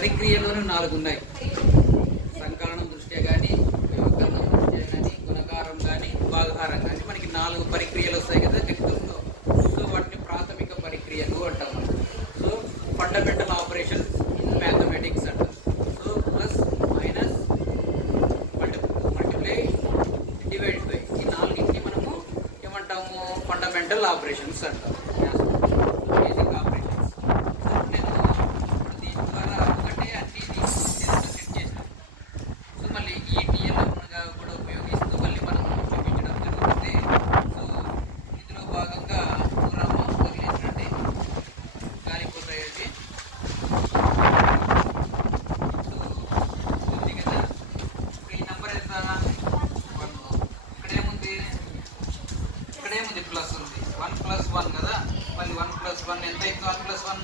పరిక్రియలోనే 4 ఉన్నాయి. సంకలనం దృష్ట్యా కానీ, వ్యవకలనం దృష్ట్యా కానీ, గుణకారం కానీ, భాగహారం కానీ మనకి 4 పరిక్రియలు వస్తాయి కదా గణితంలో. సో వాటిని ప్రాథమిక పరిక్రియలు అంటాం. So fundamental operation in mathematics అంటాం. So plus, minus, multiply, divide by ఈ 4ని మనము ఏమంటాము? ఫండమెంటల్ ఆపరేషన్స్ అంటాం. Basic operations. నేను ఇప్పుడు దీని ద్వారా ఒకటే అన్ని సెట్ చేసినాం. సో మళ్ళీ ఈటీఎల్గా కూడా ఉపయోగిస్తూ మళ్ళీ మనం చూపించడం జరుగుతుంది. సో ఇందులో భాగంగా ప్రోగ్రాము వదిలేసినట్టే కాలిపోతాయి. అది సో ఉంది కదా. ఈ నెంబర్ ఎంత? 1. ఇక్కడేముంది? ప్లస్ ఉంది. 1 + 1 కదా. మళ్ళీ 1 + 1 ఎంత అవుతుంది? 1 + 1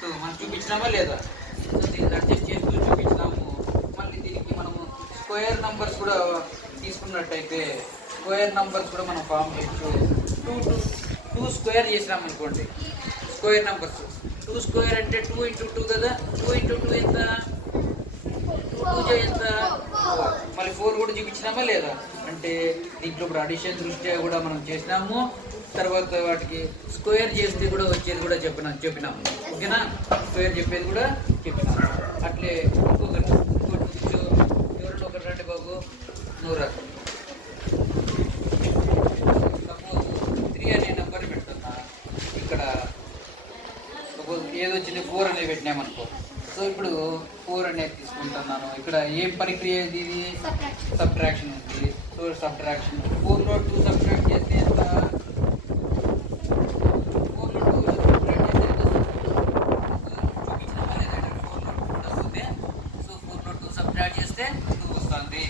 2. మనం చూపించినామా లేదా? సో దీన్ని అడ్జస్ట్ చేస్తూ చూపించినాము. మళ్ళీ దీనికి మనము స్క్వేర్ నంబర్స్ కూడా తీసుకున్నట్టయితే స్క్వేర్ నంబర్స్ కూడా మనం ఫామ్ చేయొచ్చు. 2 స్క్వేర్ చేసినాం అనుకోండి. స్క్వేర్ నంబర్స్ 2 స్క్వేర్ అంటే 2 × 2 కదా. 2 × 2 ఎంత? 2 ఎంత? 4. మళ్ళీ 4 కూడా చూపించినామా లేదా? అంటే దీంట్లో ఇప్పుడు అడిషన్ దృష్ట్యా కూడా మనం చేసినాము. తర్వాత వాటికి స్క్వేర్ చేస్తే కూడా వచ్చేది కూడా చెప్పినాము. ఓకేనా? స్క్వేర్ చెప్పేది కూడా చెప్పినాము. అట్లే ఇంకొకటి ఎవరిలో ఒకటి రండి బాబు. నూరా సపోజ్ 3 అనే నెంబర్ పెడుతున్నా. ఇక్కడ సపోజ్ ఏదొచ్చింది 4 అనేది పెట్టినామనుకో. సో ఇప్పుడు 4 అనేది తీసుకుంటున్నాను. ఇక్కడ ఏం పరిక్రియ ఇది? సబ్ట్రాక్షన్ ఉంది. సో సబ్ట్రాక్షన్ 4లో 2 సబ్ట్రాక్ట్ చేస్తే ఎంత? 4లో 2 సబ్ట్రాక్ట్ చేస్తే ఎంత? చూపించినా లేదా? 4లో 2 వస్తుంది. సో 4లో 2 సబ్ట్రాక్ట్ చేస్తే 2 వస్తుంది.